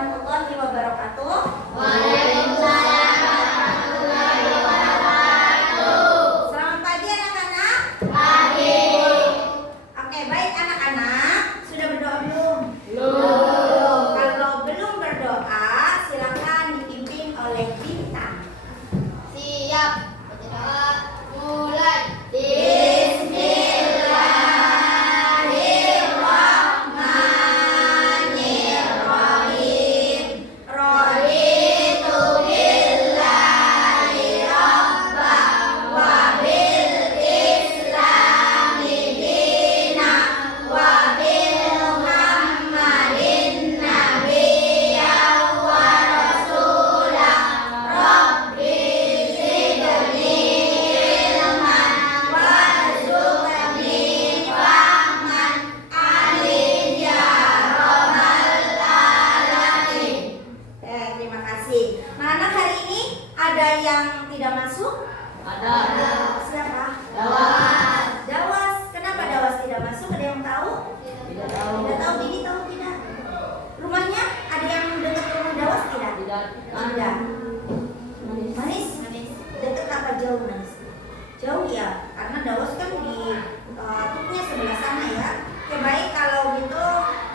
warahmatullahi wabarakatuh. Waalaikumsalam warahmatullahi wabarakatuh. Selamat pagi anak-anak. Pagi. Oke, baik anak-anak. Sudah berdoa belum? Belum. Kalau belum berdoa, silakan dipimpin oleh bintang. Siap. Berdoa. Mulai. Bismillahirrahmanirrahim. Raditu billahi rabban wa bil islami dinan wa bil muhammadin nabiyyan wa rasulan. Rabbi zidni ilman warzuqni fahman. Amin ya rabbal alamin. Terima kasih. Mana hari ini ada yang tidak masuk? Ada. Siapa? Dawas. Dawas. Kenapa Dawas tidak masuk? Ada yang tahu? Tidak tahu. Tidak tahu. Bibi tahu tidak? Rumahnya ada yang dekat rumah Dawas tidak? Tidak. Tidak. Manis? Dekat apa jauh Manis? Jauh ya, karena Dawas kan di tuknya sebelah sana ya. Oke baik, kalau gitu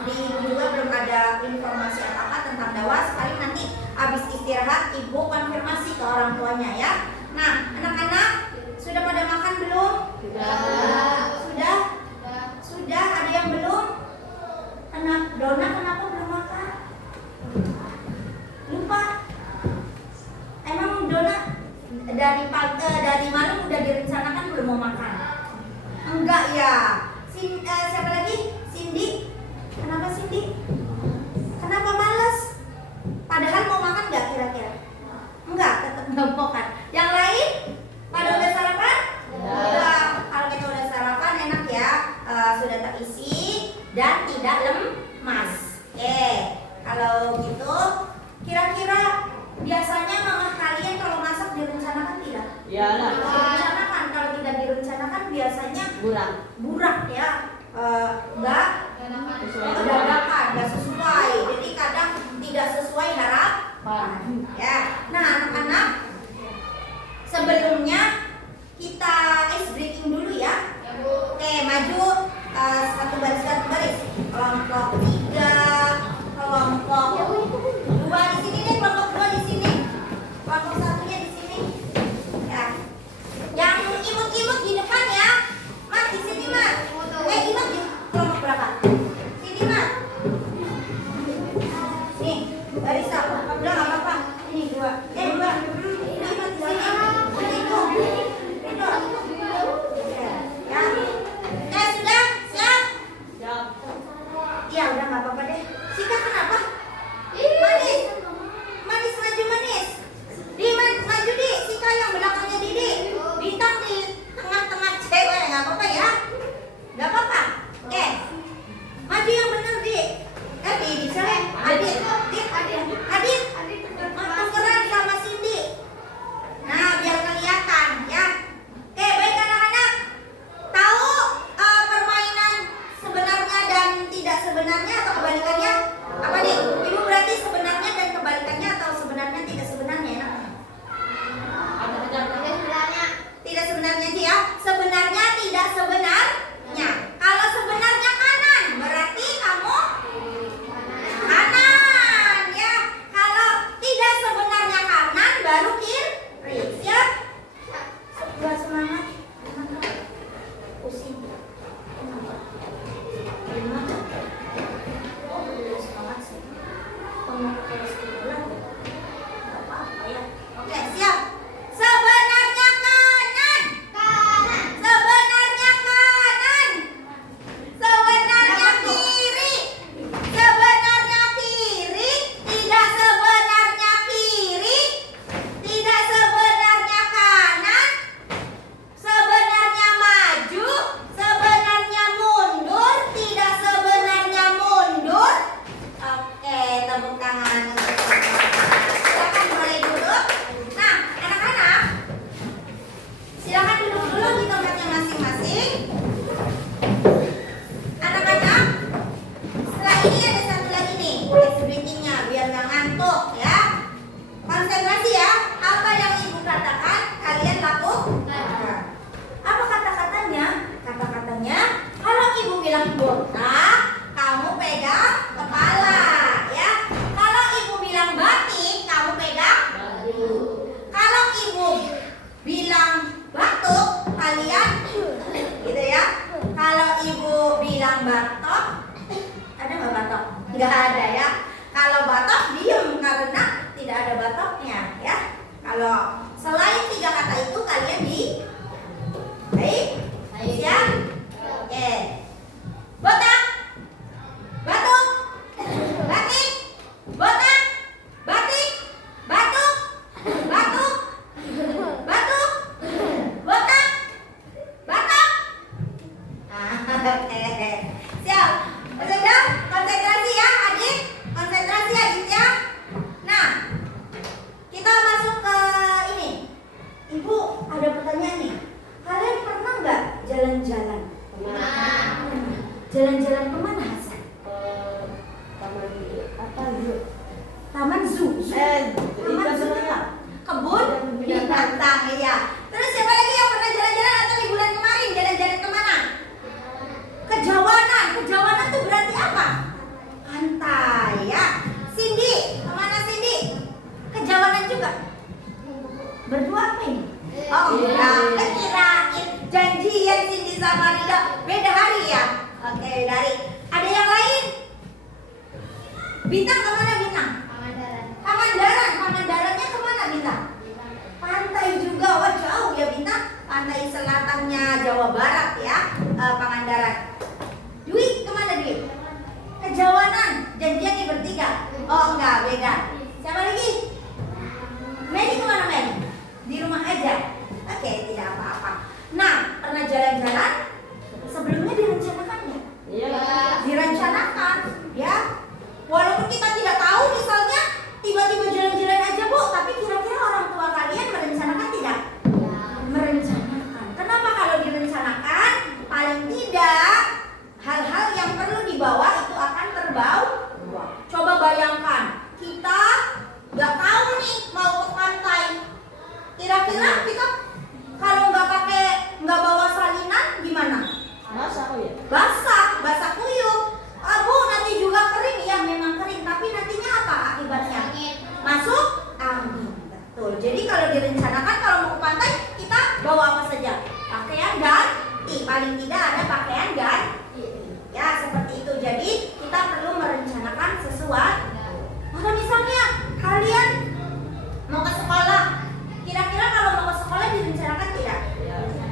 di ibu juga belum ada informasi apa-apa tentang Dawas. Paling nanti habis istirahat ibu konfirmasi ke orang tuanya ya. Nah anak-anak sudah pada makan belum? Sudah. Sudah? Sudah, ada yang belum? Anak Dona kenapa belum makan? Lupa. Emang Dona dari malam udah direncanakan belum mau makan? Enggak ya. Siapa lagi? Cindy. Kenapa Cindy? Kenapa malas? Padahal mau makan nggak kira-kira? Enggak, tetap nggak mau kan. Yang lain? Pada udah sarapan? Udah. Kalau kita udah sarapan enak ya. Sudah terisi dan tidak lemas. Kalau gitu kira-kira biasanya mama kalian kalau masak direncanakan tidak? Ya, lah. Direncanakan. Kalau tidak direncanakan biasanya Burak. burak ya. Enggak dadakan, enggak sesuai. Jadi kadang tidak sesuai harapan. Ya. Nah, anak-anak, sebelumnya kita ice breaking dulu ya. Oke, maju satu baris. Kelompok 3, kelompok 2 di sini deh, kelompok 2 di sini. Kelompok 1-nya di sini. Ya. Yang imut-imut di depan ya. Mat di sini, Mat. Imut di kelompok berapa? Sini, Mat. Nih, baris satu. Udah enggak apa-apa. Ini 2. 2. Ini Mat di sini. Itu. Ya. Sudah? Siap? Siap. Ya udah nggak apa-apa deh. Sika kenapa? Manis maju manis. Maju di. Sika yang belakangnya Didi. Bintang di tengah-tengah cewek nggak apa-apa ya? Nggak apa-apa. Maju yang bener di. Di sana. Adit. Tukeran sama Cindy. Nah biar kelihatan ya. Baik anak-anak. Tahu permainan sebenarnya dan tidak sebenarnya atau kebalikannya? Apa nih? Ibu berarti sebenarnya dan kebalikannya atau sebenarnya tidak sebenarnya ya? Tidak sebenarnya sih ya. Sebenarnya tidak sebenarnya. Kalau sebenarnya kanan, berarti kamu kanan ya. Kalau tidak sebenarnya kanan, baru kiri. Siap? Buat semangat. Pusing. Gimana? Semangat sih. Kamu harus pulang. Gak apa-apa ya. Oke, siap. Sebenarnya kanan. Sebenarnya kanan. Sebenarnya kiri. Sebenarnya kiri. Tidak sebenarnya kiri. Tidak sebenarnya kanan. Sebenarnya maju. Sebenarnya mundur. Tidak sebenarnya mundur. Oke, tepuk tangan untuk silakan mulai duduk. Nah, anak-anak, silakan duduk dulu di tempatnya masing-masing. Anak-anak, setelah ini ada satu lagi nih, ice breaking-nya biar nggak batok diem karena tidak ada batoknya ya. Kalau selain 3 kata itu kalian di baik? Siap? Oke. Botak, batuk, batik, botak, batik, batuk, batuk, batuk, botak, batak. Oke. Siap. Sudah? Konsentrasi ya adik. Konsentrasi adiknya. Nah, kita masuk ke ini. Ibu, ada pertanyaan nih. Kalian pernah nggak jalan-jalan? Jalan-jalan kemana Hasan? Taman apa yuk? Taman zoo. Taman zoo apa? Kebun binatang ya. Terus siapa lagi yang pernah jalan-jalan atau liburan kemarin jalan-jalan kemana? Kejawanan. Kejawanan tuh berarti apa? Pantai ya. Cindy, kemana Cindy? Kejawanan juga. Berdua apa ini? Oh enggak, kirain janjian Cindy sama Rida beda hari ya. Oke, dari ada yang lain? Bintang kemana Bintang? Pangandaran. Pangandarannya kemana Bintang? Pantai juga, wah jauh ya Bintang. Pantai selatannya Jawa Barat ya, Pangandaran. Dwi kemana Dwi? Kejawanan, janjian nih bertiga. Oh enggak, beda. Siapa lagi? Meli kemana Meli? Di rumah aja. Oke, tidak apa-apa. Nah, pernah jalan-jalan? Sebelumnya direncanakan ya? Iya. Direncanakan ya. Walaupun kita tidak tahu misalnya tiba-tiba jalan-jalan aja Bu, tapi kira-kira orang tua kalian merencanakan tidak? Merencanakan. Kenapa kalau direncanakan? Paling tidak hal-hal yang perlu dibawa itu akan terbawa. Coba bayangkan, kita nggak tahu nih mau ke pantai. Kira-kira kita kalau nggak bawa salinan gimana? Masa aku ya? Basah kuyup. Bu, nanti juga kering ya, memang kering, tapi nantinya apa akibatnya? Masuk angin. Betul. Jadi kalau direncanakan kalau mau ke pantai kita bawa apa saja? Pakaian ganti. Paling tidak ada pakaian ganti. Ya, seperti itu. Jadi kita perlu merencanakan sesuatu. Atau misalnya kalian mau ke sekolah. Kira-kira kalau mau ke sekolah direncanakan tidak?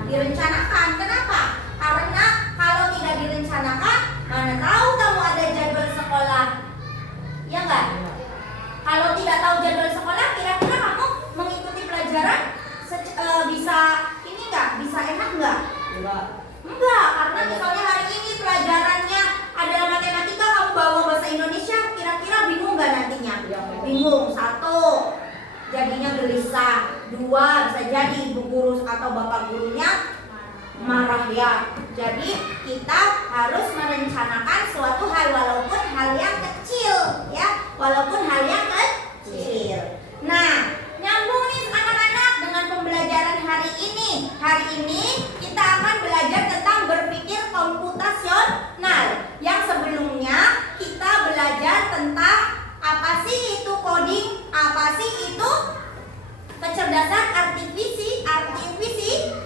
Direncanakan. Kenapa? Karena kalau tidak direncanakan, mana tahu kamu ada jadwal sekolah. Ya enggak? Kalau tidak tahu jadwal sekolah, kira-kira kamu mengikuti pelajaran bisa ini enggak? Bisa enak enggak? Enggak, karena misalnya hari ini pelajarannya adalah matematika, kamu bawa bahasa Indonesia, kira-kira bingung enggak nantinya? Bingung. 1, jadinya gelisah. 2, bisa jadi ibu guru atau bapak gurunya marah ya. Jadi kita harus merencanakan suatu hal walaupun hal yang kecil ya, walaupun hal yang kecil. Nah, nyambung nih anak-anak dengan pembelajaran hari ini. Hari ini kita akan belajar tentang berpikir komputasional. Yang sebelumnya kita belajar tentang apa sih itu coding, apa sih itu kecerdasan artifisi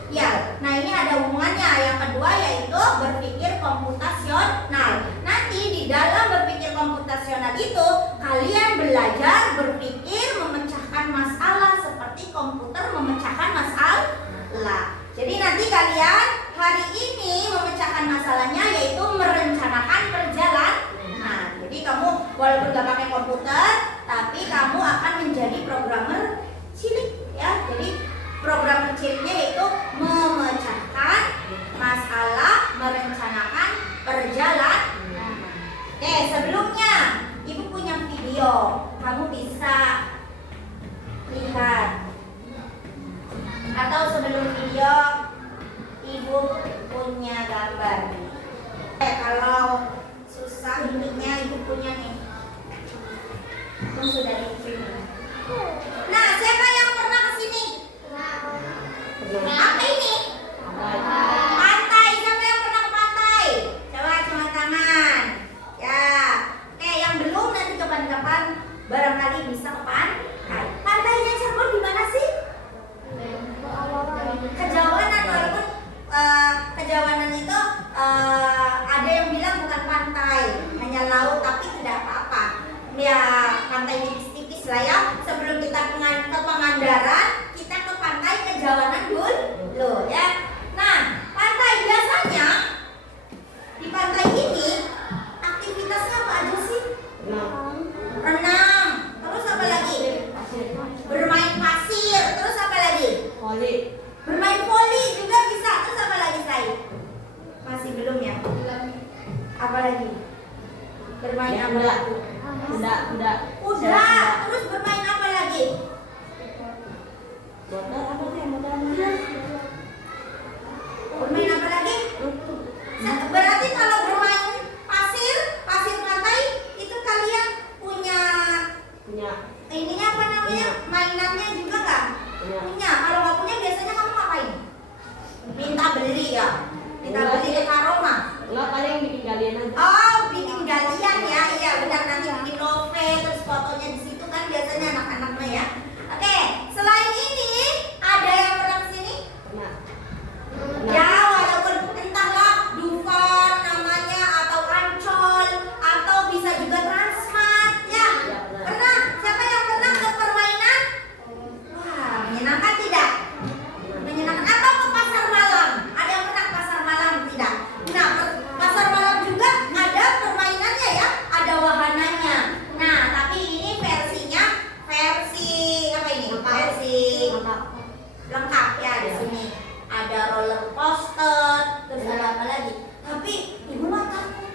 ya. Nah, ini ada hubungannya. Yang kedua yaitu berpikir komputasional. Nanti di dalam berpikir komputasional itu kalian belajar berpikir memecahkan masalah seperti komputer memecahkan masalah. Jadi nanti kalian hari ini memecahkan masalahnya yaitu merencanakan perjalanan. Nah, jadi kamu walaupun gak pakai komputer, tapi kamu akan menjadi programmer cilik ya. Jadi program kecilnya yaitu memecahkan masalah, merencanakan perjalanan. Oke, sebelumnya Ibu punya video, kamu bisa lihat. Atau sebelum video Ibu punya gambar. Kalau susah ininya Ibu punya nih. Ibu sudah di sini. Nah, siapa yang pernah ke sini? Apa ini? Pantai. Siapa yang pernah ke pantai? Coba angkat tangan. Ya. Oke, yang belum nanti kapan-kapan barangkali bisa ke pantai. Pantainya Cirebon di mana sih? Kejawanan. Walaupun Kejawanan itu ada yang bilang bukan pantai, hanya laut, tapi tidak apa-apa. Ya, pantai tipis-tipis lah ya. Sebelum kita ke Pangandaran, kita ke pantai Kejawanan dulu ya. Nah, pantai biasanya di pantai ini aktivitasnya apa aja sih? Renang. Terus apa lagi? Bermain pasir. Terus apa lagi? Voli. Bermain voli juga bisa. Terus apa lagi, Say? Masih belum ya? Apa lagi? Bermain Ya, apa lagi? Kuda. Terus bermain apa lagi? Motor apa sih? Motor mana? Bermain apa lagi? Berarti kalau bermain pasir pantai itu kalian punya ininya apa namanya? Mainannya juga nggak? Punya. Kalau nggak punya biasanya kamu ngapain? Minta beli ya? Minta beli ke Karoma? Enggak, paling bikin galian aja. Oh, bikin galian ya? Iya benar, nanti bikin novel terus fotonya di situ kan biasanya anak-anaknya ya. Oke, selain ini ada yang pernah kesini? Pernah. Ya, walaupun entahlah Dufan namanya atau Ancol atau bisa juga Transmart ya. Pernah? Siapa yang pernah ke permainan? Wah, menyenangkan tidak? Menyenangkan atau ke pasar malam? Ada yang pernah ke pasar malam tidak? Nah, pasar malam juga ada permainannya ya, ada wahananya. Nah, tapi ini versinya versi apa ini? Versi lengkap ya di sini. Ada roller coaster, terus ada apa lagi? Tapi ibu mah takut.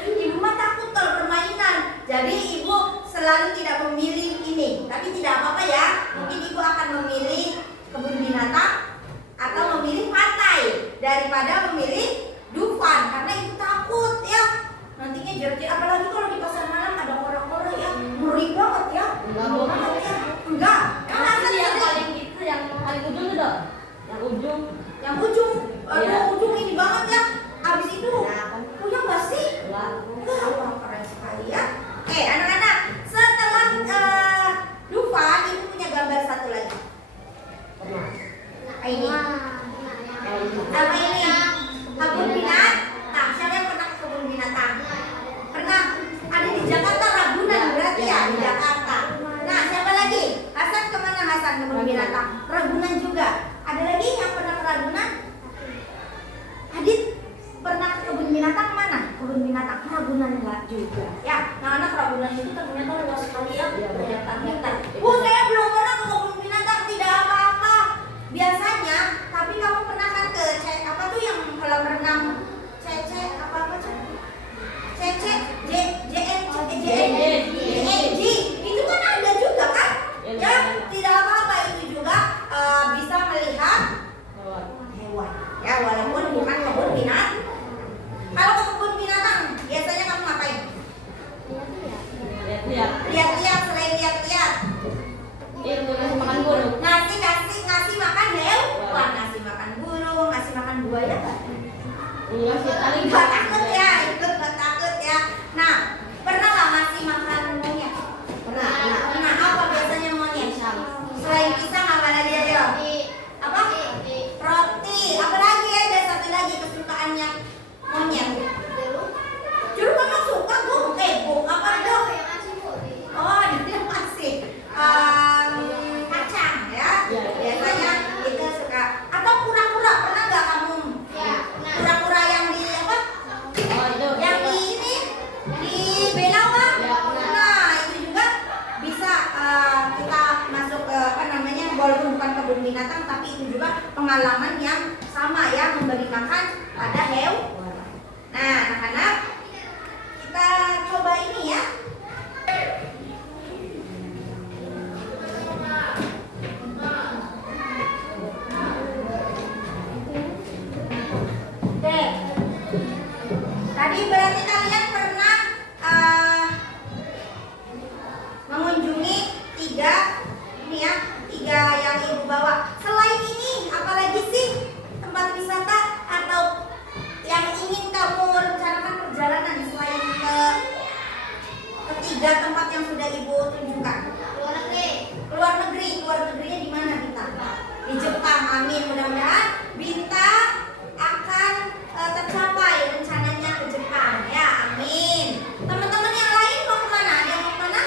Ibu mah takut kalau permainan. Jadi ibu selalu tidak memilih ini. Tapi tidak apa-apa ya. Mungkin ibu akan memilih kebun binatang atau memilih pantai daripada memilih Dufan karena ibu takut ya. Nantinya jadi apalagi kalau di pasar malam ada orang-orang yang ngeri banget ya. Enggak. Yang paling ujung itu dong. Yang ujung, ujung ini banget ya. Habis itu, Nah, punya nggak sih? Wah. Wah, keren sekali ya. Oke, anak-anak, setelah Dufan, ibu punya gambar satu lagi. Pernah. Ini, apa ini? Kebun binatang. Siapa yang pernah ke kebun binatang? Pernah? Ada di Jakarta, Ragunan berarti ya di Jakarta. Nah, siapa lagi? Hasan kemana Hasan kebun binatang? Ragunan juga. Ada lagi yang pernah ke Ragunan? Adit pernah ke kebun binatang mana? Kebun binatang Ragunan enggak juga. Ya, anak-anak Ragunan itu ternyata luas sekali ya. Ternyata. Saya belum pernah ke kebun binatang, tidak apa-apa. Biasanya, tapi kamu pernah kan ke apa tuh yang kolam renang apa JNG itu kan ada juga kan? Ya, tidak apa-apa itu juga bisa melihat hewan. Ya, walaupun bukan kebun binatang. Kalau ke kebun binatang, biasanya kamu ngapain? Lihat-lihat, selain lihat-lihat. Ngasih makan burung. Ngasih makan hewan, ngasih makan burung, ngasih makan buaya kan? Enggak sih, paling Nggak takut ya, itu nggak takut ya. Nah, pernah nggak ngasih makan monyet? Pernah. Nah, apa biasanya monyet? Selain pisang apa lagi ya? Apa? Roti. Apa lagi ya? Ada satu lagi kesukaannya monyet. Jeruk memang suka bu. Apa itu? Oh, dia masih kacang ya. Biasanya itu suka. Atau kura-kura. Pernah nggak kamu? Kura-kura yang di apa? Oh, itu. Yang di ini di Belawa. Nah, itu juga bisa kita masuk ke apa namanya, walaupun bukan kebun binatang tapi itu juga pengalaman yang sama ya, memberi makan pada hewan. Nah, anak-anak, kita coba ini ya. Oke. Tadi berarti kalian pernah mengunjungi tiga yang ibu bawa. Selain ini, apalagi sih tempat wisata atau yang ingin kamu rencanakan perjalanan selain ke ketiga tempat yang sudah ibu tunjukkan? Luar negerinya di mana Bita? Di Jepang. Amin. Mudah-mudahan Bita akan tercapai rencananya ke Jepang ya. Amin. Teman-teman yang lain mau kemana? Ada yang mau kemana?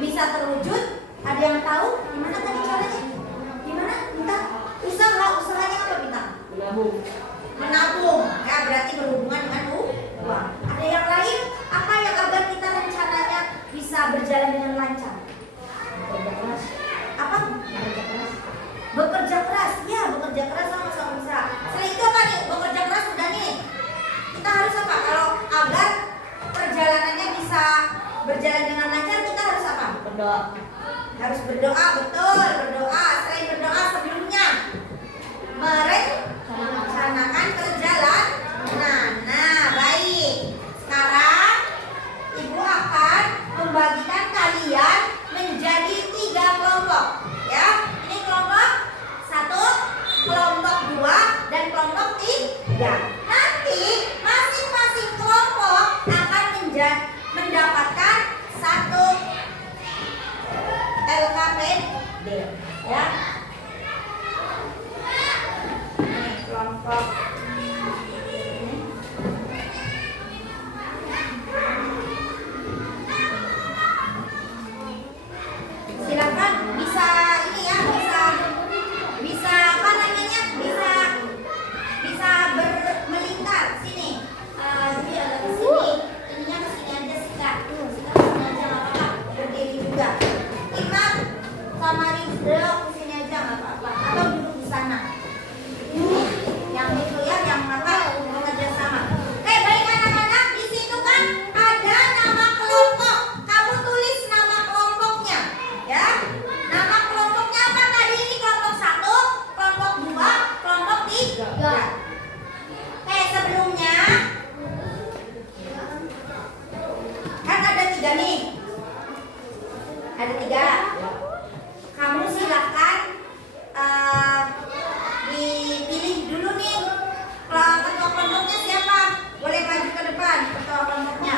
bisa terwujud? Ada yang tahu? Gimana tadi caranya? Gimana? Bintang? Usahanya apa Bintang? Menabung. Menabung. Ya berarti berhubungan dengan uang. Ada yang lain? Apa yang agar kita rencananya bisa berjalan dengan lancar? Bekerja keras. Apa? Bekerja keras. Bekerja keras. Ya, bekerja keras sama-sama bisa. Selain itu apa nih? Bekerja keras udah nih. Kita harus apa? Kalau agar perjalanannya bisa berjalan dengan lancar, kita harus apa? Berdoa. Harus berdoa, betul, berdoa. Selain berdoa sebelumnya merencanakan perjalanan. Nah, baik. Sekarang Ibu akan membagikan kalian menjadi 3 kelompok. Ya, ini kelompok 1, kelompok 2, dan kelompok 3. Nanti masing-masing kelompok akan mendapatkan 1 LKPD. Ya. Ini kelompok silakan bisa ini ya, bisa apa namanya, bisa melingkar sini. Jadi agak ke sini, ininya ke sini aja sikat. Sikat ke sini aja nggak apa-apa, berdiri juga. Iman sama Ridho ke sini aja nggak apa-apa, atau duduk di sana. Yang itu ya, yang mata bekerja sama. Baik anak-anak, di situ kan ada nama kelompok. Kamu tulis nama kelompoknya, ya. Nama kelompoknya apa tadi? Ini kelompok 1, kelompok 2, kelompok 3. Sebelumnya kan ada 3 nih. Ada 3. Kamu silakan dipilih dulu nih ketua kelompoknya siapa. Boleh maju ke depan ketua kelompoknya.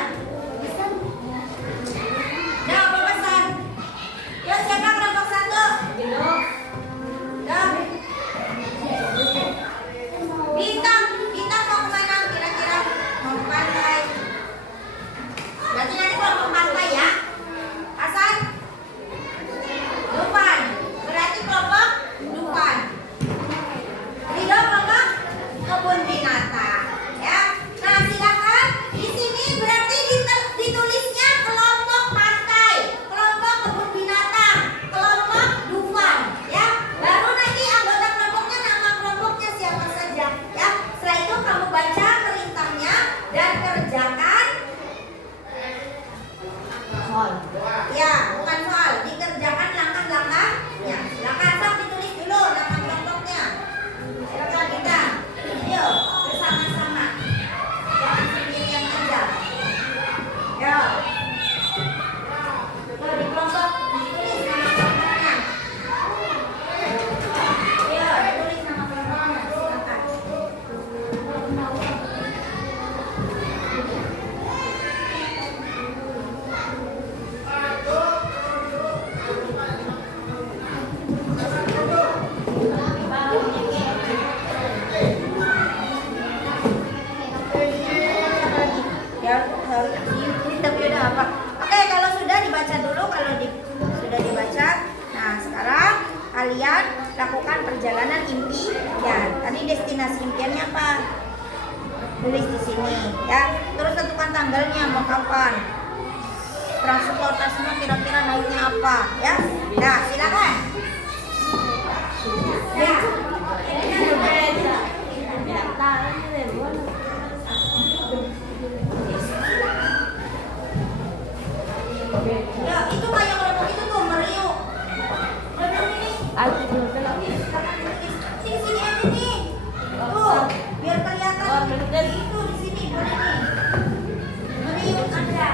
Dah, apa pesan? Yuk, siapa kelompok 1? Dah. Bintang mau kemana kira-kira? Mau ke pantai. Berarti nanti kelompok pantai ya. Hasan? Dufan. Berarti kelompok Dufan. Ridho kelompok kebun binatang. Ya. Nah, silakan. Di sini berarti ditulisnya kelompok pantai, kelompok kebun binatang, kelompok Dufan. Ya. Baru nanti anggota kelompoknya, nama kelompoknya siapa saja. Ya. Setelah itu kamu baca perintahnya dan kerjakan. Soal. Ya, bukan soal, dikerjakan langkah-langkahnya. Silakan sok ditulis dulu nama kelompoknya. Silakan kita. Ayo, bersama-sama. Jangan sendirian aja. Ya. Tuh, di kelompok ditulis nama kelompoknya. Ayo, ditulis nama kelompoknya. Silakan. Ya, tapi udah apa? Oke, kalau sudah dibaca dulu, sudah dibaca. Nah, sekarang kalian lakukan perjalanan impian. Tadi destinasi impiannya apa? Tulis di sini, ya. Terus tentukan tanggalnya, mau kapan. Transportasinya kira-kira naiknya apa, ya? Nah, silakan. Ya. Ya, itu kayak kelompok itu tuh meriuk. Bener ini. Sini aja nih. Tuh, biar kelihatan. Itu di sini, boleh nih. Meriuk ada.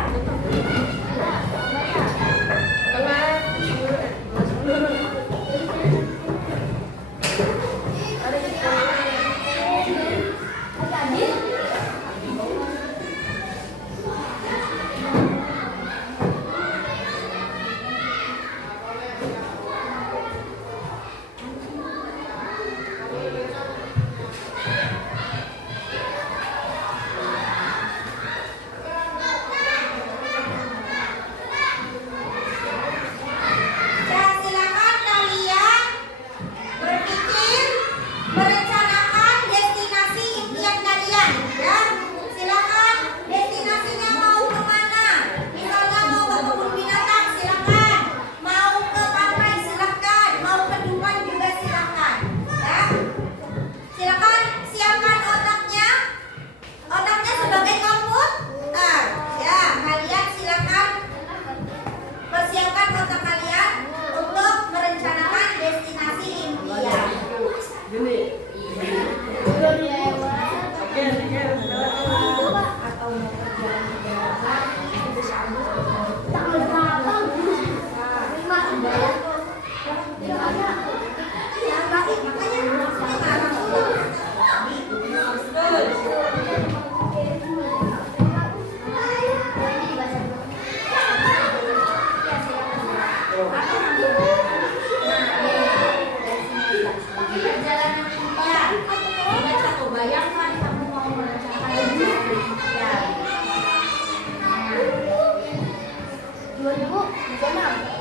Tengah. Apa namanya? Nah, perjalanan impian. Baca tuh, bayangkan kamu mau merancangkan perjalanan impian. Nah, 2006.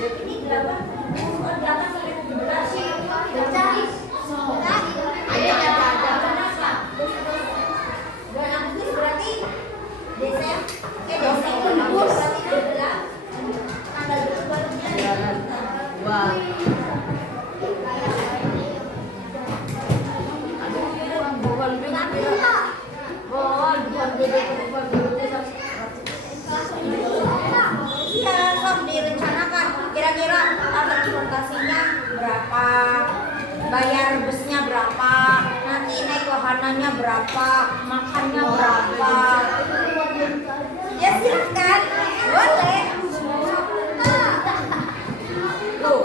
ini 8 sampai 17 sih. Bulan Agustus berarti Desember berarti tanggal 2 Wah. Iya, sok direncanakan. Kira-kira transportasinya berapa, bayar busnya berapa, nanti naik wahananya berapa, makannya berapa. Ya silakan, boleh. Tuh,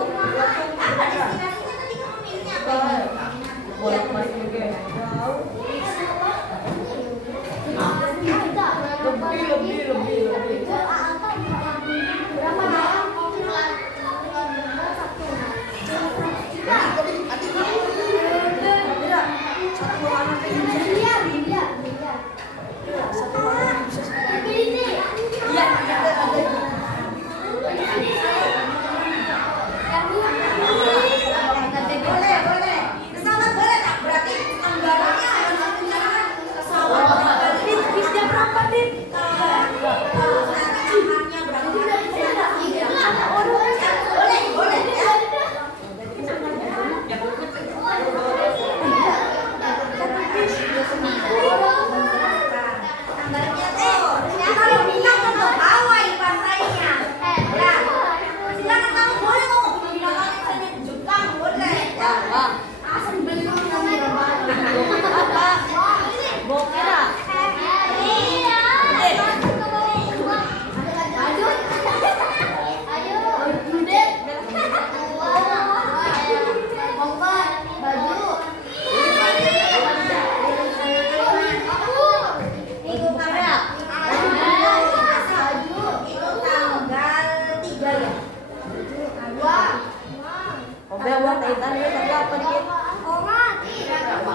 apa destinasinya tadi kamu pilihnya apa? Boleh masuk juga. Lebih. Boleh. Pesawat boleh tak? Berarti anggarannya harus rencanakan pesawat. Bisnya berapa, Dit? Makannya berapa? Boleh ya. Tanggalnya tuh. Kalau bilang untuk Hawaii pantainya. Ya. Silakan kamu boleh ngomong bilang misalnya Jepang boleh. Ya. Minggu kapan?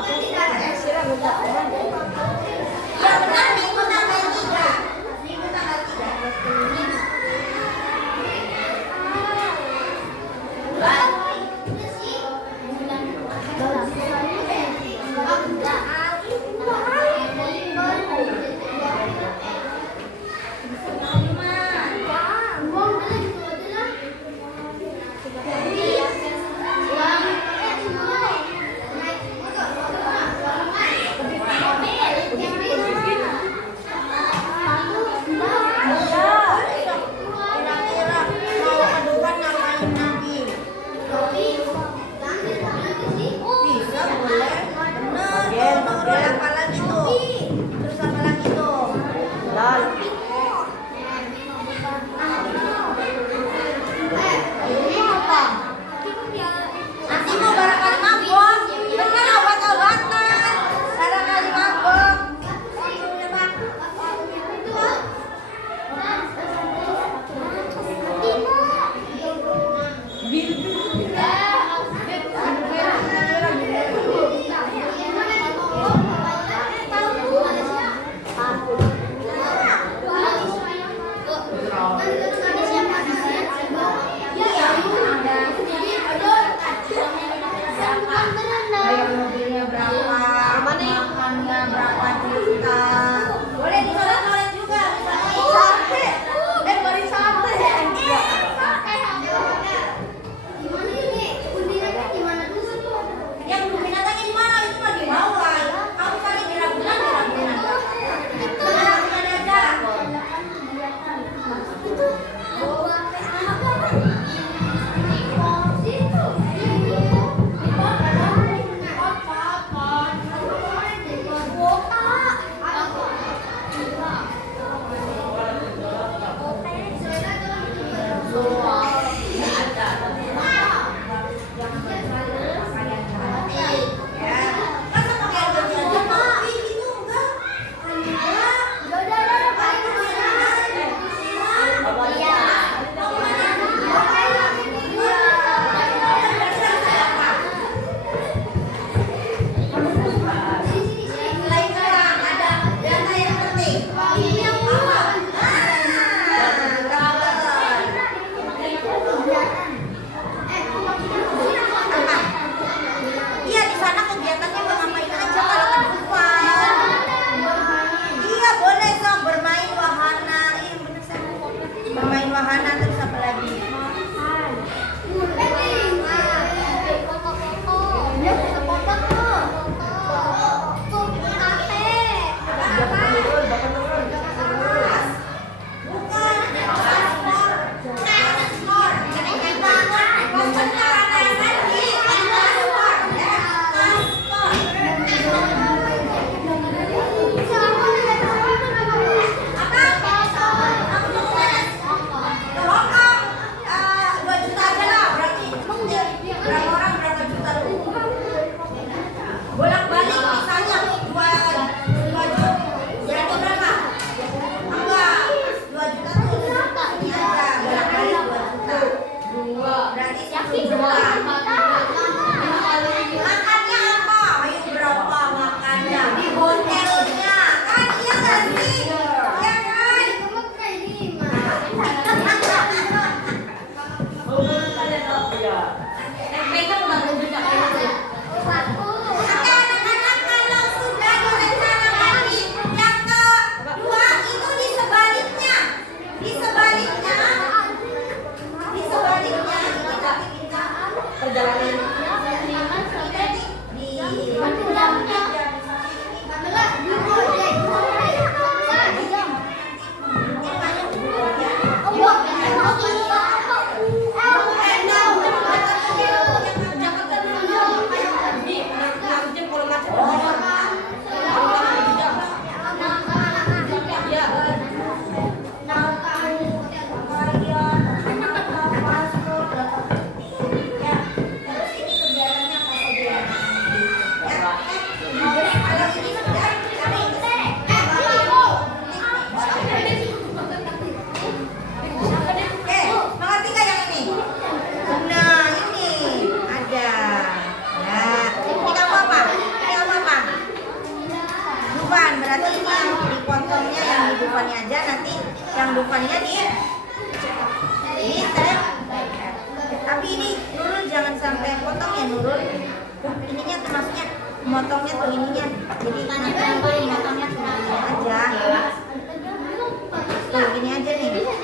Itu tanggal 3 ya. Ya benar, minggu tanggal 3. Minggu tanggal 3. Makannya apa? Ayo berapa makannya? Di hotelnya. Kan iya nggak sih? Ya kan? Maka anak-anak kalau sudah direncanakan yang kedua itu di sebaliknya. Di sebaliknya ini nanti kita Perjalanan berarti ini yang dipotongnya yang di depannya aja, nanti yang depannya di ini tapi ini Nurul jangan sampai potong ya Nurul, ininya termasuknya motongnya tuh ininya, jadi nanti motongnya tuh ini aja tuh gini aja nih ini tuh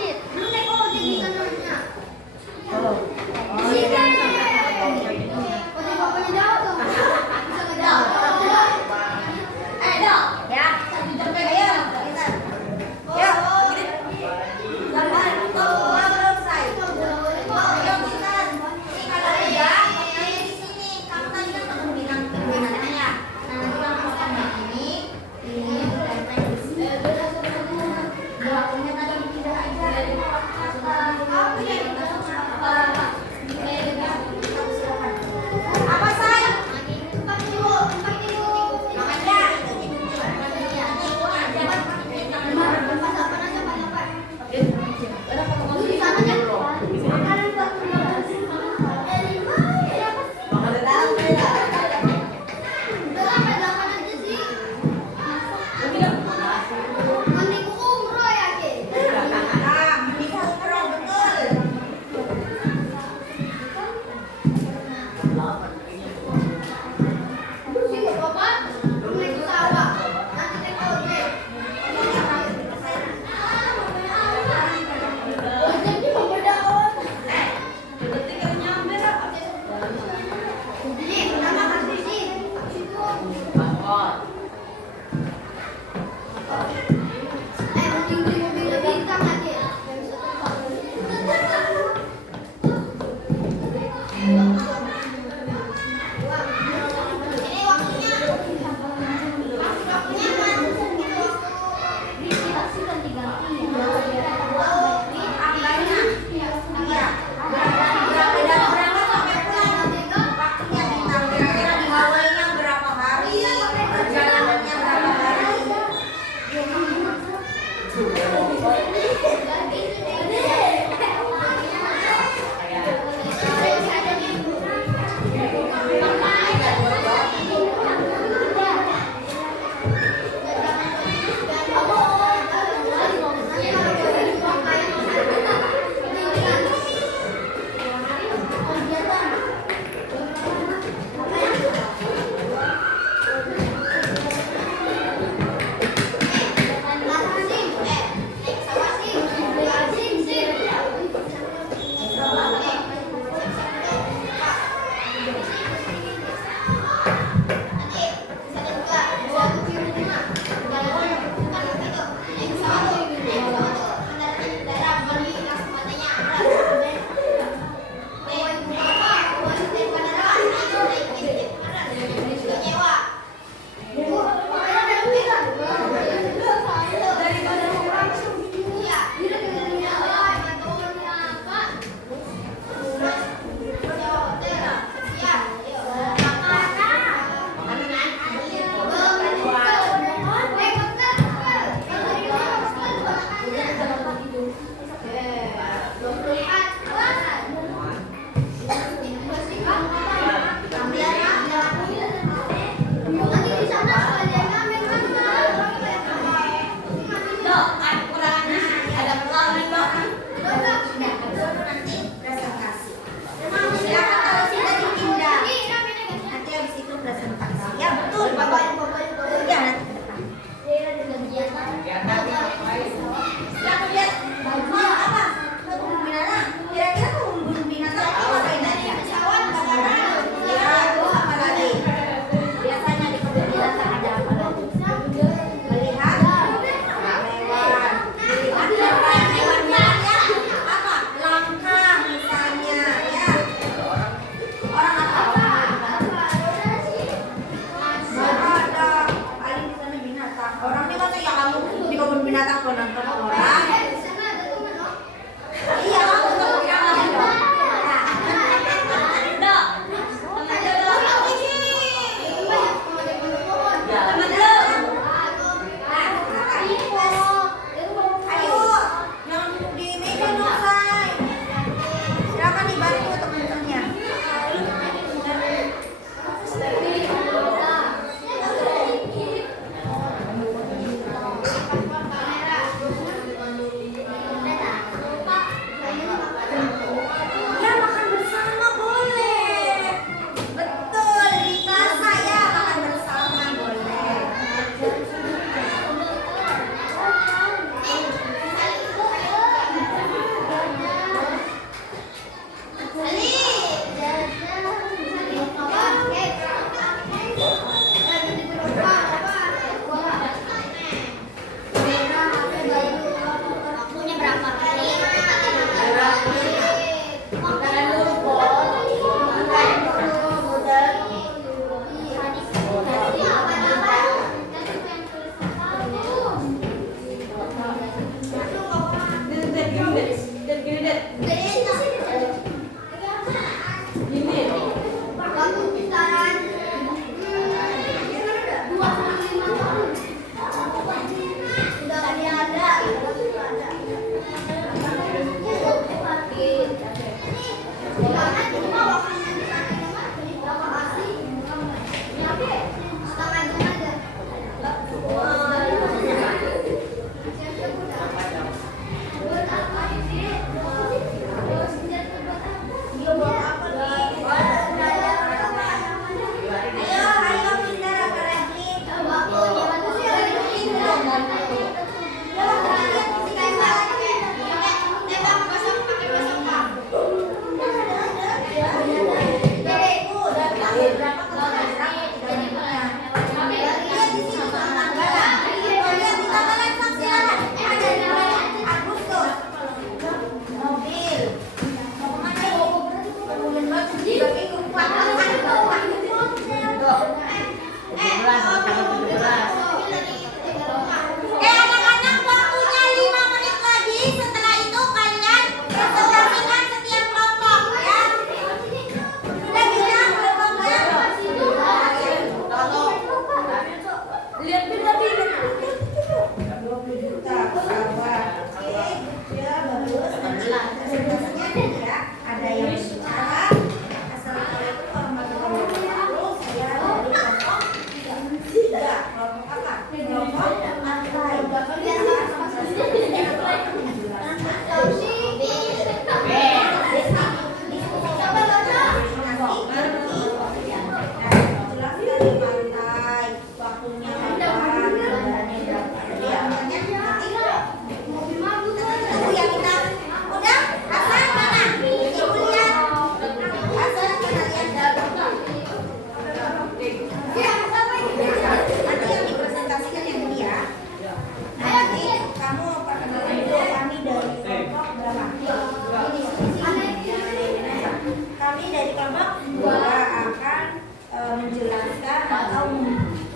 menjelaskan atau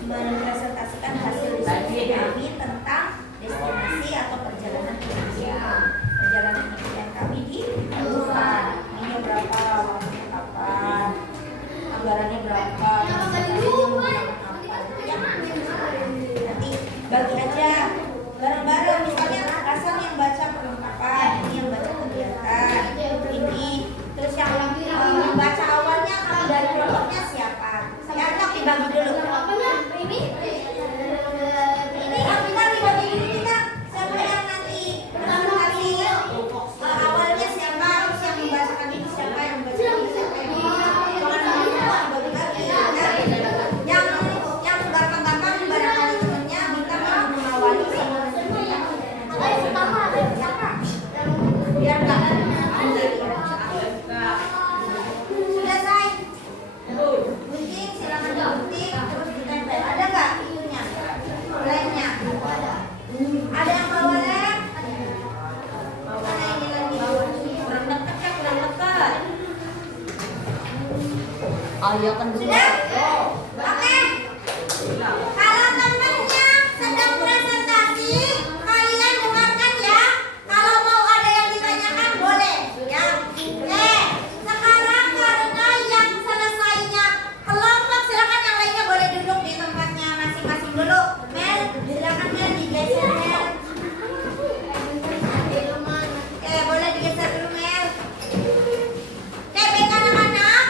mempresentasikan hasil diskusi kami tentang destinasi atau perjalanan impian. Perjalanan impian kami di Dufan. Ini berapa, waktunya kapan, anggarannya berapa, nanti bagi aja bareng-bareng. Misalnya Hasan yang baca perlengkapan, ini yang baca kegiatan, ini terus yang membaca awalnya kamu dari kelompoknya siapa? Saya ajak dibagi dulu. Ini kita dibagi dulu kita. Siapa yang nanti presentasi awalnya siapa? Terus yang membacakan ini siapa? Yang membacakan ini siapa? Yang gampang-gampang barangkali temennya minta yang mengawali sama biar nggak sudah say gunting, silakan digunting terus ditempel. Ada nggak itunya, lemnya? Ada yang bawa lem? Mana ini lagi? Kurang dekat kan, kurang dekat. Oh iya kan Sudah? Oke. Kalau temennya sedang presentasi, kalian dengarkan ya. Kalau mau ada yang ditanyakan boleh ya. Oke. Sekarang karena yang selesainya kelompok, silakan yang lainnya boleh duduk di tempatnya masing-masing dulu. Mel, silakan Mel digeser Mel. Oke, boleh digeser dulu Mel. Oke, baik anak-anak.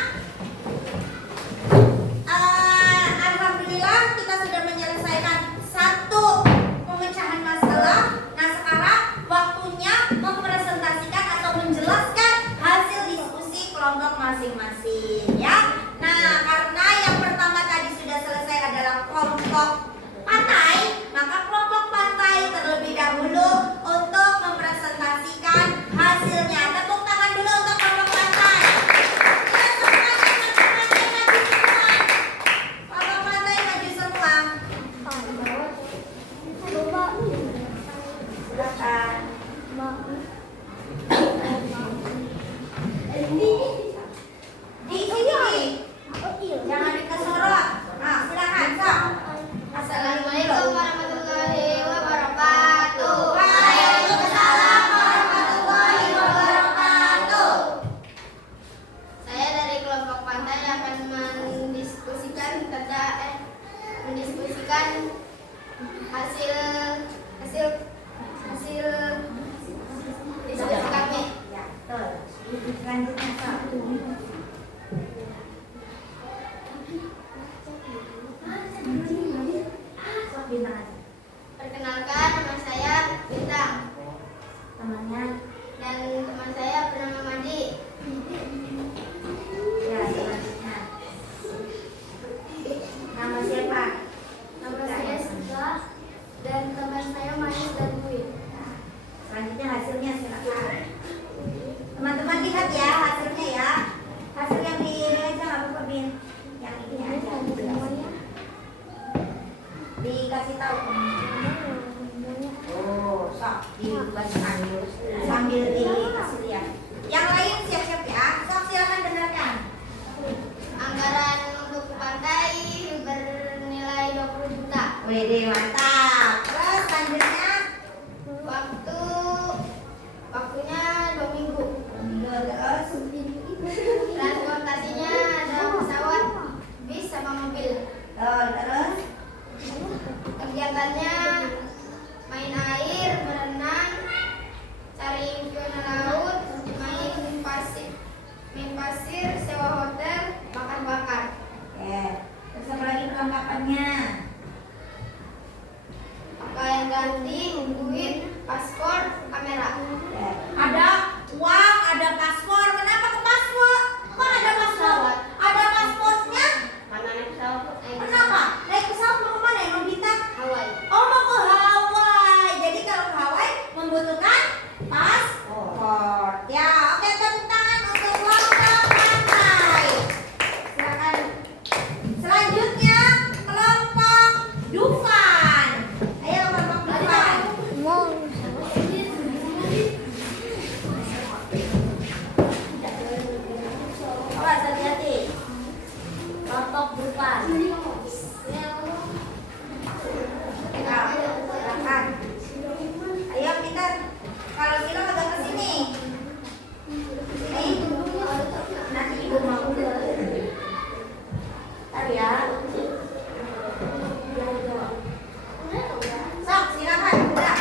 Alhamdulillah kita sudah menyelesaikan satu pemecahan masalah. Nah sekarang waktunya mempresentasikan atau menjelaskan hasil diskusi kelompok masing-masing ya. Nah karena yang pertama tadi sudah selesai adalah kelompok pantai, maka kelompok pantai terlebih dahulu untuk mempresentasikan hasilnya. Tepuk tangan dulu untuk kelompok pantai. Ya semuanya kelompok pantai maju semua. Silakan. Di sini. Jangan dikesorot. Nah, silakan, Sok. Assalamualaikum warahmatullahi wabarakatuh. Waalaikumsalam warahmatullahi wabarakatuh. Saya dari kelompok pantai akan mendiskusikan hasil diskusi kami. Ya, betul. Selanjutnya, Sok. Sok bintang aja. Perkenalkan, nama saya Bintang Temannya. dan teman saya bernama Madi. Ya, selanjutnya. Nama siapa? Nama saya Sita dan teman saya Manis dan Dwi. Selanjutnya hasilnya silakan. Teman-teman lihat ya hasilnya ya. Hasil yang di meja nggak apa-apa Bin. Yang ini aja. Dikasih tahu. Oh, sok dibacakan dulu sambil dikasih lihat. Yang lain siap-siap ya. Sok silakan dengarkan. Anggaran untuk pantai bernilai 20 juta. Wede mantap. Terus selanjutnya Waktunya 2 minggu. terus Transportasinya ada pesawat, bis sama mobil. terus Kegiatannya main air, berenang, cari ikan laut, main pasir, sewa hotel, bakar-bakar. oke. Terus apa lagi perlengkapannya? Pakaian ganti, duit, paspor, kamera. Ada uang, ada paspor. Kenapa ke paspor? Kok ada paspor? Ada paspornya? Mana naik pesawat? Kenapa? Naik pesawat mau kemana ya, Nobita? Hawaii. Oh, mau ke Hawaii. Jadi kalau ke Hawaii membutuhkan paspor. Ya, oke, tepuk tangan untuk kelompok pantai. Silakan. Selanjutnya kelompok Dufan. Ayo kelompok Dufan. Awas hati-hati. Kelompok Dufan. Nah, silakan. Ayo Peter. Kalau Sila agak ke sini. Sini. Nanti ibu mau. Ntar ya. Sok, silakan. Udah.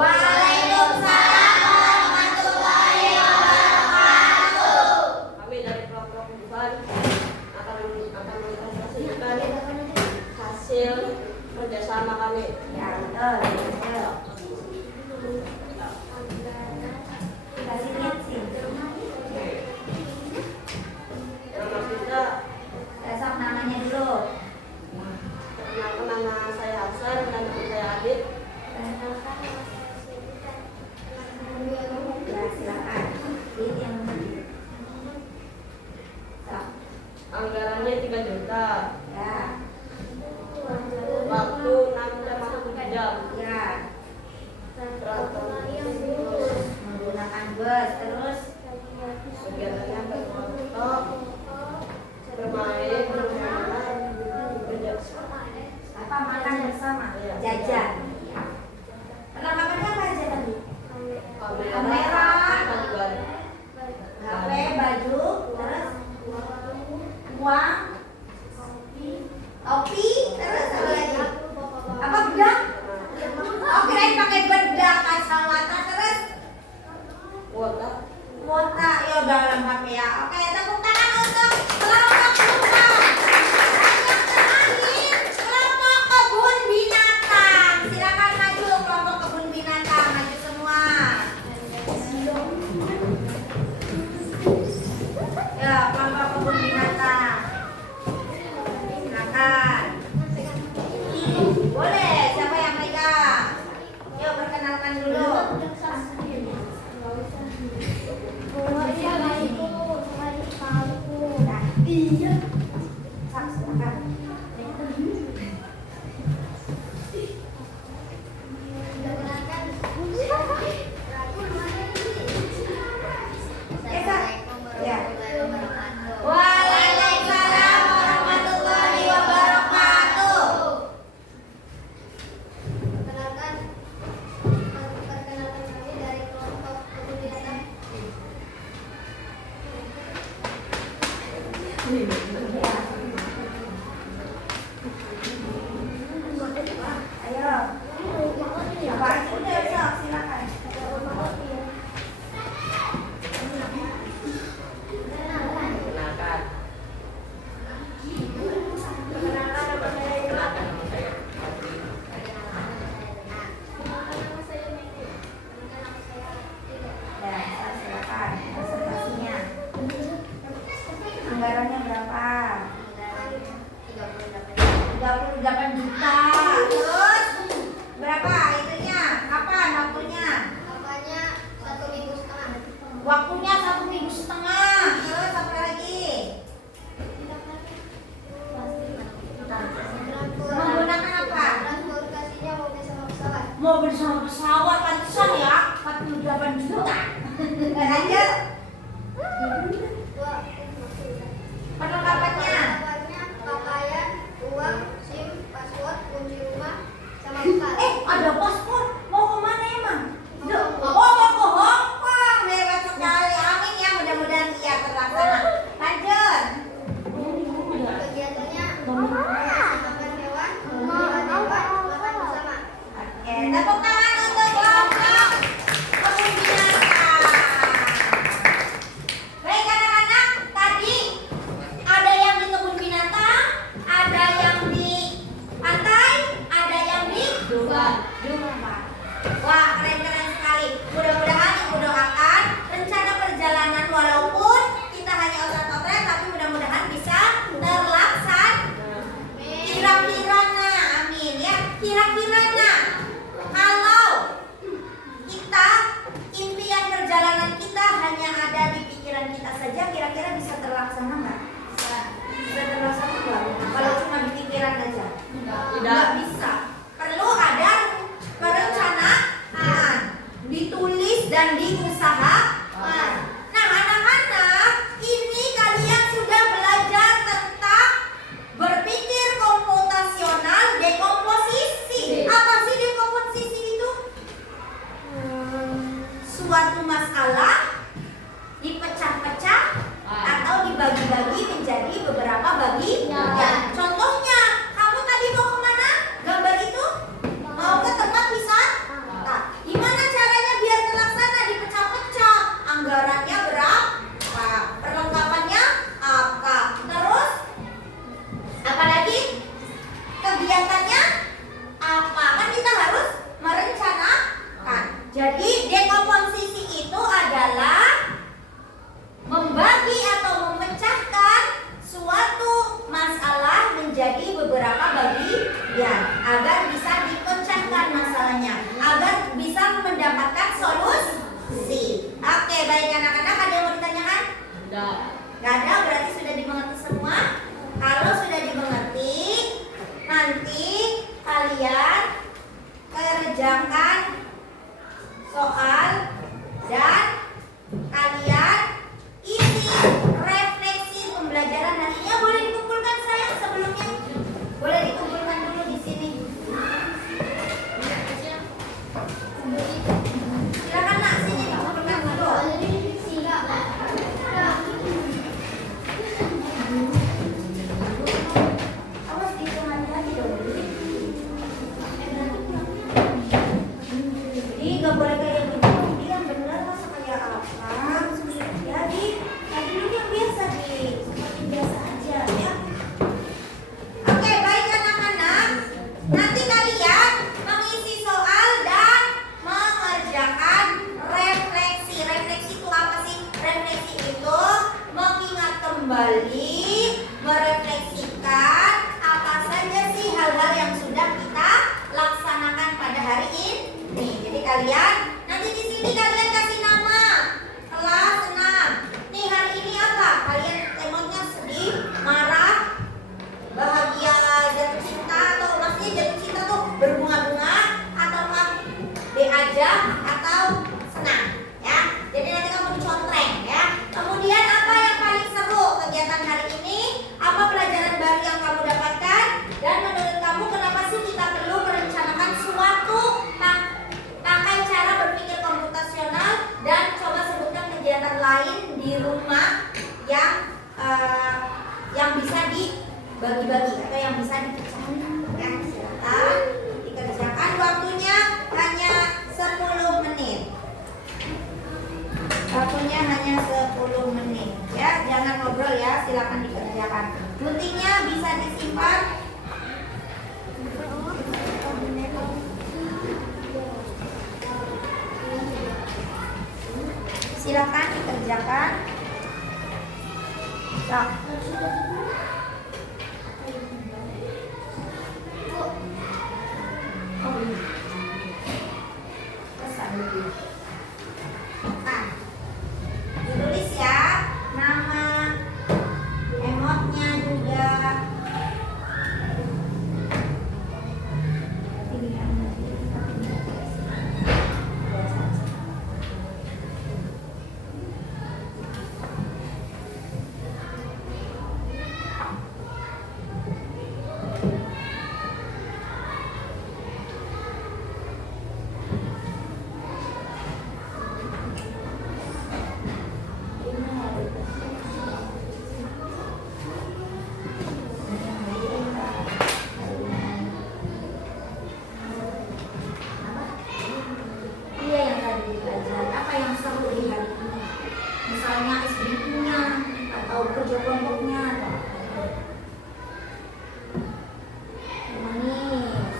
Waalaikumsalam warahmatullahi wabarakatuh. Kami dari kelompok Dufan akan mempresentasikan hasil kerjasama kami. Ya, betul. Betul. Kasih lihat sih. Nama kita, Besok namanya dulu. perkenalkan nama saya Hasan dan teman saya Adit. Ya, silakan. Ini yang Sok. Anggarannya 3 juta, Ya, waktu 6 jam atau 7 jam. ya. Terus Menggunakan bus terus kegiatannya berfoto, bermain, kerja. apa makan bersama, Iya. jajan. Perlengkapannya apa aja tadi? Kamera, bajuan. HP, baju, terus uang, topi, terus apa lagi? Apa bedak? Oh, kirain pakai bedak kacamata terus Kuota. kuota. Ya udah lengkap ya. Oke, tepuk tangan untuk kelompok Dufan. Dan yang terakhir kelompok kebun binatang. Silakan maju kelompok kebun binatang, maju semua. Ya, kelompok kebun binatang. Silakan. Boleh, siapa yang pegang? Yuk perkenalkan dulu. Nah, iya. Sak, silakan. Waalaikumsalam warahmatullahi wabarakatuh. Perkenalkan kami dari kelompok kebun binatang. Ayo. Siapa? Udah, sok, silakan. Perkenalkan. Ya, silakan. Presentasinya. Anggarannya berapa? 38 juta. Terus berapa itunya? Kapan waktunya? Kampanye 1 minggu setengah. Waktunya 1,5 minggu. Terus apa lagi? Menggunakan apa? Transportasinya mobil sama pesawat. Mobil sama pesawat, pantesan ya 48 juta. Lanjut. Perlengkapannya. Perlengkapannya pakaian, uang, SIM, password, kunci rumah, sama bekal. Ada paspor. Mau kemana emang? Oh, mau ke Hongkong. Hebat sekali. Amin ya, mudah-mudahan iya terlaksana. Lanjut. Kegiatannya makan hewan, melihat hewan, makan bersama. Oke, tepuk tangan untuk kelompok kebun binatang. Baik anak-anak, tadi ada yang di kebun binatang, ada yang di Nggak ada berarti sudah dimengerti semua. Kalau sudah dimengerti, nanti kalian kerjakan soal dan kalian isi refleksi pembelajaran hari ini. Boleh dikumpulkan sayang sebelumnya. Boleh dikumpulkan dulu di sini. Silakan nak sini dikumpulkan dulu. Awas dihitungan lagi dong. Jadi nggak boleh kayak begini. Dia benar masa kayak apa? Jadi tadi dulu yang biasa seperti biasa aja ya. Oke, baik anak-anak. Nanti kalian mengisi soal dan mengerjakan refleksi. Refleksi itu apa sih? Refleksi itu mengingat kembali, merefleksikan apa saja sih hal-hal yang sudah kita laksanakan pada hari ini. Jadi kalian nanti di sini kalian kasih nama kelas 6. Nih hari ini apa? Kalian emotnya sedih, marah, bahagia, jatuh cinta, atau maksudnya jatuh cinta tuh berbunga-bunga atau B aja atau senang ya. Jadi nanti kamu dicontreng ya. Kemudian apa yang paling seru kegiatan hari ini? Apa pelajaran baru yang kamu dapatkan? Dan menurut kamu kenapa sih kita perlu merencanakan suatu pakai cara berpikir komputasional? Dan coba sebutkan kegiatan lain di rumah yang bisa dibagi-bagi atau yang bisa dipecahkan ya. Silakan dikerjakan, waktunya hanya 10 menit. Waktunya hanya 10 menit ya, jangan ngobrol ya, silakan dikerjakan. Guntingnya bisa disimpan. Silakan dikerjakan. Sok. Nah, ditulis ya nama emotnya juga. Iya yang tadi dipelajari. Apa yang seru di hari ini? Misalnya SBQ-nya atau kerja kelompoknya. Manis.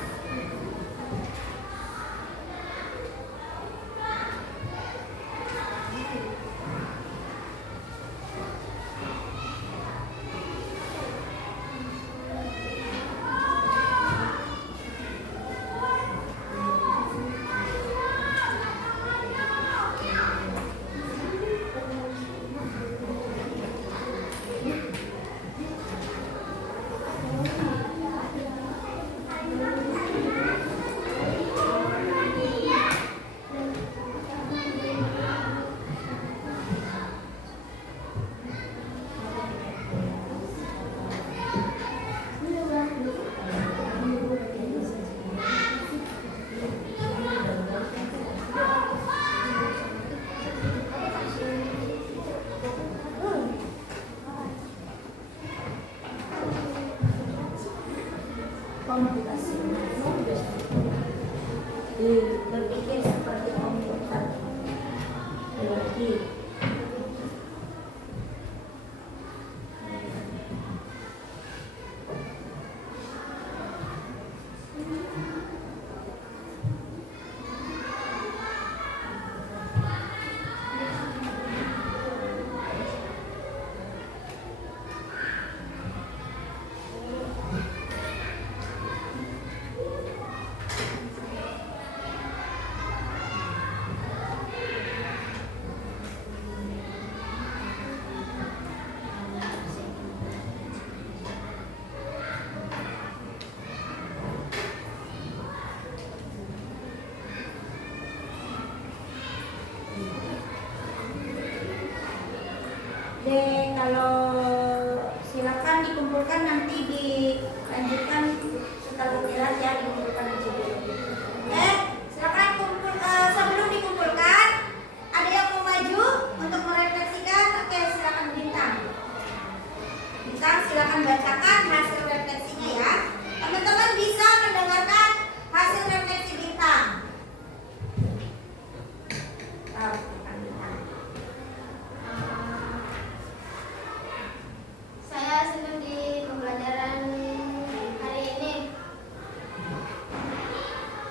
Komputasi. Berpikir seperti komputer. Berarti Dek, kalau silakan dikumpulkan nanti dilanjutkan setelah istirahat ya, dikumpulkan di sini. Silakan kumpul. Sebelum dikumpulkan, ada yang mau maju untuk merefleksikan? Oke, silakan bintang. Bintang, silakan bacakan hasil refleksinya ya. Teman-teman bisa mendengarkan hasil refleksi bintang. Bintang. Saya senang di pembelajaran hari ini.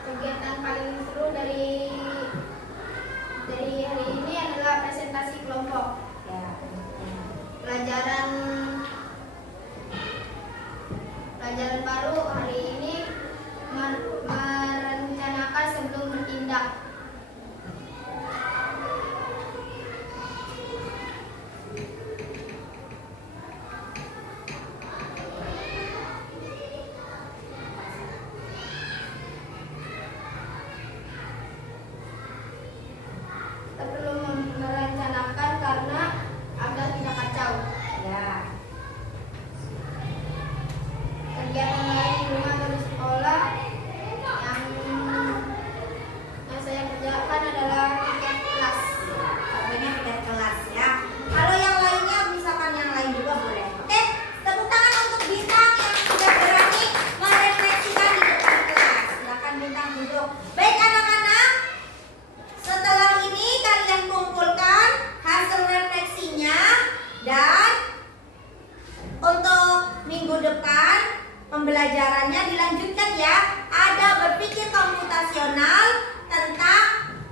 Kegiatan paling seru dari hari ini adalah presentasi kelompok. Ya. Pelajaran baru hari ini merencanakan sebelum bertindak. Kita perlu merencanakan karena agar tidak kacau. Ya. Kegiatan lain di rumah atau di sekolah yang saya kerjakan adalah tiket kelas. Contohnya tiket kelas ya. Kalau yang lainnya, misalkan yang lain juga boleh. Oke, tepuk tangan untuk bintang yang sudah berani merefleksikan di depan kelas. Silakan bintang duduk. Baik anak-anak, setelah ini kalian kumpulkan hasil refleksinya dan untuk minggu depan pembelajarannya dilanjutkan ya. Ada berpikir komputasional tentang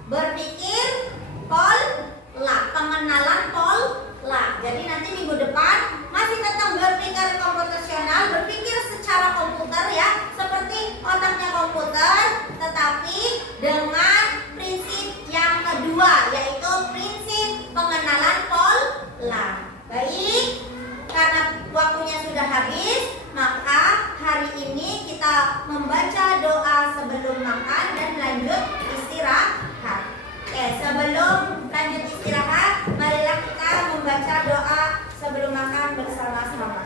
berpikir pola, pengenalan pola. Jadi nanti minggu depan masih tentang berpikir komputasional, berpikir secara komputer ya, seperti otaknya komputer, tetapi dengan prinsip yang kedua, yaitu prinsip pengenalan pola. Baik, karena waktunya sudah habis, maka hari ini kita membaca doa sebelum makan dan lanjut istirahat. Oke, sebelum lanjut istirahat, marilah kita membaca doa sebelum makan bersama-sama.